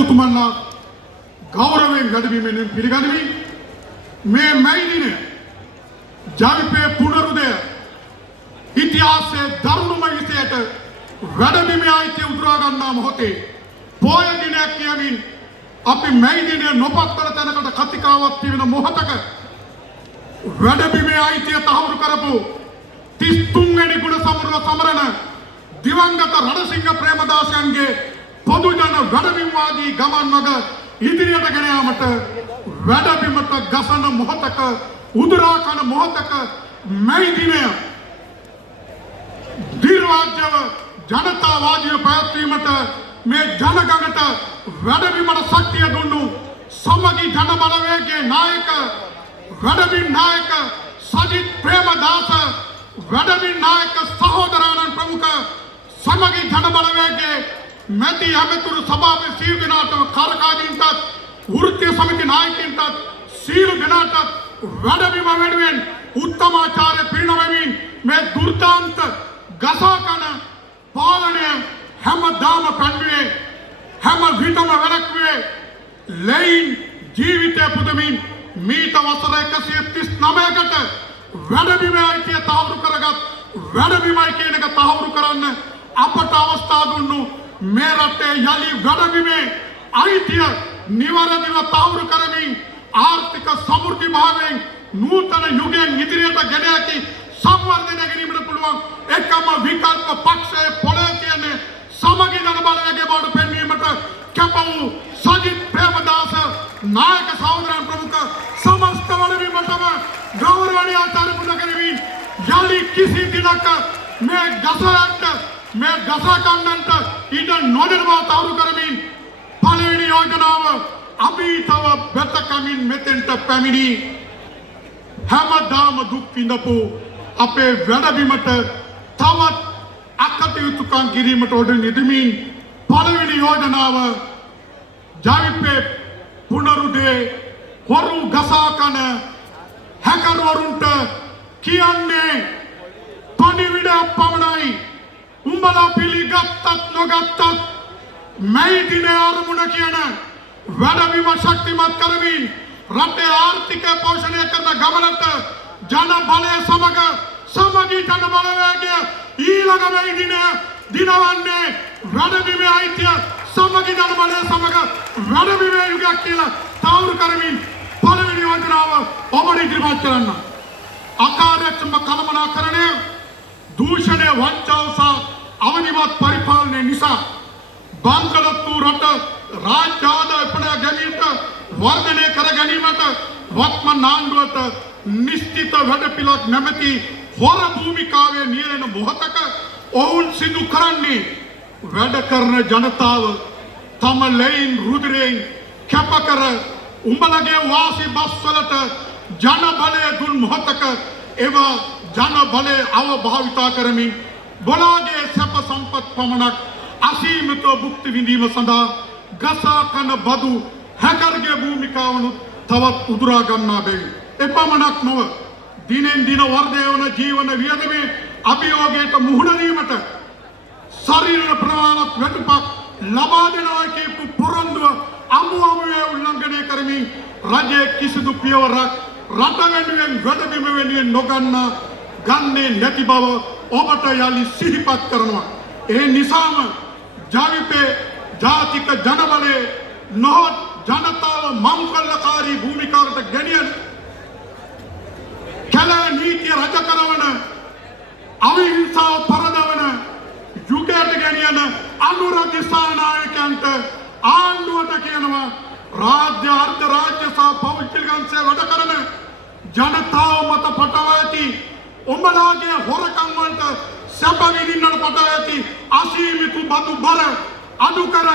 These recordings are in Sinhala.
එතුමන්ලා ගෞරවයෙන් වැඩබීමෙන් පිළිගනිමින් මේ මැයි දිනය ජවිපේ පුනරුදය ඉතිහාසයේ දරුණුම විෂයට වැඩබීමේ අයිතිය උදුරා ගන්නා මොහොතේ පොය දිනයක් කියමින් අපි මැයි දිනය නොපත්තර තැනකට කතිකාවත් පිවෙන මොහොතක වැඩබීමේ අයිතිය තහවුරු කරපු 33 වෙනි ගුණ සමරුව සමරන දිවංගත රණසිංහ ප්‍රේමදාසයන්ගේ පොදුජන වැඩබිම්වාදී ගමන් මඟ ඉදිරියට ගෙන යාමට වැඩබිමට ගසන මොහොතක උදුරා කන මොහොතක මැයි දිනය දීර්ඝාජව ජනතාවාදීව පැවැත්වීමට මේ ජනගණට වැඩබිමට ශක්තිය දුන්නු සමගි ජන බලවේගයේ නායක වැඩබිම් නායක සජිත් ප්‍රේමදාස වැඩබිම් නායක සහෝදරාණන් ප්‍රමුඛ සමගි ජන බලවේගයේ මැති අමතුරු සභාවේ සියලු දෙනාට කාර්යකාරීන්ටත් වෘත්තීය සමිති නායකයින්ටත් සියලු දෙනාට වැඩබිම වෙනුවෙන් උත්තමාචාර්ය පිරිනමමින් මේ දුර්දාන්ත ගසකන පාලනය හැමදාම පැන්නුවේ හැම විටම වැළැක්වුවේ ලෙයින් ජීවිතය පුදමින් මීට වසර 139කට වැඩබිමේ අයිතිය තහවුරු කරගත් වැඩබිමයි කියන එක තහවුරු කරන්න අපට අවස්ථාව දුන්නු මේ රටේ යලි වැඩබිමේ අයිතිය නිවැරදිව තහවුරු කරමින් ආර්ථික සමෘද්ධි භාවයෙන් නූතන යුගයෙන් ඉදිරියට ගෙන යති සංවර්ධනය කිරීමට පුළුවන් එකම විකල්ප පක්ෂයේ පොළේ තියෙන සමගි ජන බලවේගයේ බවට පෙන්වීමට කැප වූ සජිත් ප්‍රේමදාස නායක සහෝදරයන් ප්‍රමුඛ සමස්ත වැඩබිමටම ගෞරවනීය ආචාර්ය පුද කරමින් යලි කිසි දිනක මේ ගසයන්ට මේ ගසකන්නන්ට ඉඩ නොදෙන බව තහවුරු කරමින් පළවෙනි යෝජනාව අභීතව බැතකමින් මෙතෙන්ට පැමිණි හැමදාම දුක් විඳපු අපේ වැඩබිමට තවත් අකටයුතුකම් කිරීමට ඔඩ නිදමින් පළවෙනි යෝජනාව ජවිපේ පුනරුදේ හොරු ගසාකන හැකර්වරුන්ට කියන්නේ පණිවිඩයක් පමණයි උඹලා පිළිගත්තත් නොගත්තත් මැයි දිනේ ආරමුණ කියන වැඩබිම ශක්තිමත් කරමින් රටේ ආර්ථිකය පෝෂණය කරන ගමනට ජන බලය සමග සමගි ජන බලවේගය ඊළඟ මැයි දිනය දිනවන්නේ වැඩබිමේ අයිතිය සමගි ජන බලය සමග වැඩබිමේ යුගයක් කියලා තහවුරු කරමින් පළවෙනි යෝජනාව ඔබට ඉදිරිපත් කරන්න. අකාර්යක්ෂම කළමනාකරණය දූෂණය වංචාව සහ අවනිමත් පරිපාලනය නිසා බංකලොත් වූ රට රාජ්‍ය ආදාය පෙළ ගැනීමට වර්ධනය කර ගැනීමට වත්මන් ආණ්ඩුවට නිශ්චිත වැඩපිළිවෙලක් නැමැති හොර භූමිකාවේ නියැලෙන මොහොතක ඔවුන් සිදු කරන්නේ වැඩ කරන ජනතාව තම ලෙයින් රුධිරයෙන් කැප කර උඹලගේ වාසි බස්වලට ජන බලය දුන් මොහොතක ඒවා ජන බලය අවභාවිතා කරමින් බොලාගේ සැප සම්පත් පමණක් අසීමිතව භුක්ති විඳීම සඳහා ගසා කන බදු හැකර්ගේ භූමිකාවනුත් තවත් උදුරා ගන්නා බැවින් එපමණක් නොව දිනෙන් දින වර්ධනය වන ජීවන වියදමේ අභියෝගයට මුහුණ දීමට ශරීර ප්‍රමාණවත් වැටුපක් ලබා දෙනවා කියපු පොරොන්දුව අමුවේ උල්ලංඝනය කරමින් රජයේ කිසිදු පියවරක් රට වෙනුවෙන් වැඩබිම වෙනුවෙන් නොගන්නා ගන්නේ නැති බව ඔබට යලි සිහිපත් කරනවා. ඒ නිසාම ජවිපේ ජාතික ජනබලයේ නොහොත් ජනතාව මංකොල්ලකාරී භූමිකාවට ගෙනියන කල නීතිය රජ කරවන අවිහිංසාව පරදවන යුගයට ගෙනියන අනුර දිසානායකයන්ට ආණ්ඩුවට කියනවා රාජ්‍ය අර්ධ රාජ්‍ය සහ පෞද්ගලිකංශය වැඩ කරන ජනතාව මත පටව ඇති උඹලාගේ හොරකම් වලට සැප විඳින්නට පටව ඇති අසීමිත බදු බර අඩු කර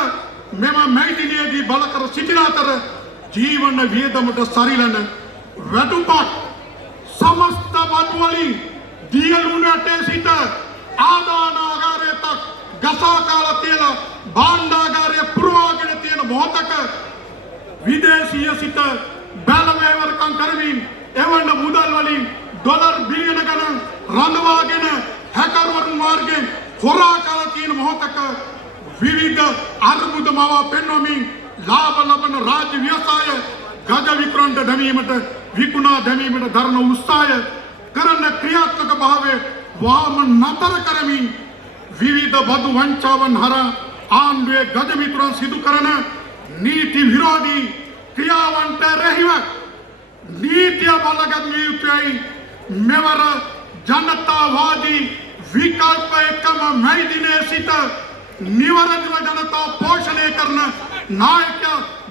මෙම මැයි දිනයේදී බල කර සිටින අතර ජීවන වියදමට සරිලන වැටුපක් සමස්ත බදු වලින් දියලුණට සිට ආදානාගාරයට ගසා කාලා තියලා භාණ්ඩාගාරය පුරවාගෙන තියෙන මොහොතක විදේශීය සිට බැලවේවරකම් කරමින් එවන මුදල් වලින් ඩොලර් බිලියන ගණන් රඳවාගෙන හැකර්වරුන් මාර්ගයෙන් හොරා කාලා තියෙන මොහොතක විවිධ අර්බුද මවා පෙන්වමින් ලාභ ලබන රාජ්‍ය ව්‍යවසාය ගජ විකුණන්න දැමීමට විකුණා දැමීමට දරන උත්සාහය කරන ක්‍රියාත්මක භාවයේ වාම නතර කරමින් විවිධ බදු වංචාවන් හරහා ආණ්ඩුවේ ගජ විකුණන් සිදු කරන නීති විරෝධී ක්‍රියාවන්ට රැහිව නීතිය බලගත් යුතුයි. මෙවර ජනතාවාදී විකල්ප එකම මැදිනේ සිට නිවැරදිව ජනතාව පෝෂණය කරන නායක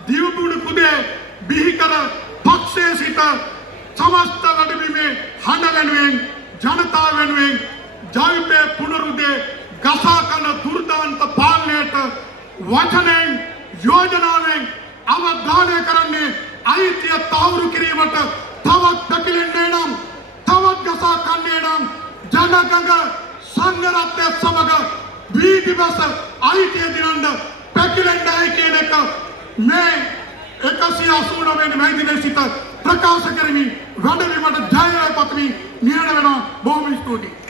දියුණු පුදේ බිහිකර පක්ෂයේ සිට සමස්ත වැඩබිමේ හඬ වෙනුවෙන් ජනතාව වෙනුවෙන් ජවිපේ පුනරුදේ ගසා කන දුර්දාන්ත පාලනයට වචනෙන් යෝජනාවෙන් අවධානය කරන්නේ අයිතිය තවුරු කිරීමට තවත් පැකිලෙන්නේ නම් තවත් ගසා කන්නේ නම් ජනගඟ සංඝරත්නය සමග වීදිබස අයිතිය දිනන්න පැකිලෙන්නයි කියන එක මේ 189 වෙනි මැදිනේ සිට ප්‍රකාශ කරමින් වැඩවිමට ජය පතමි නිහඬ වෙනවා. බොහොම ස්තුතියි.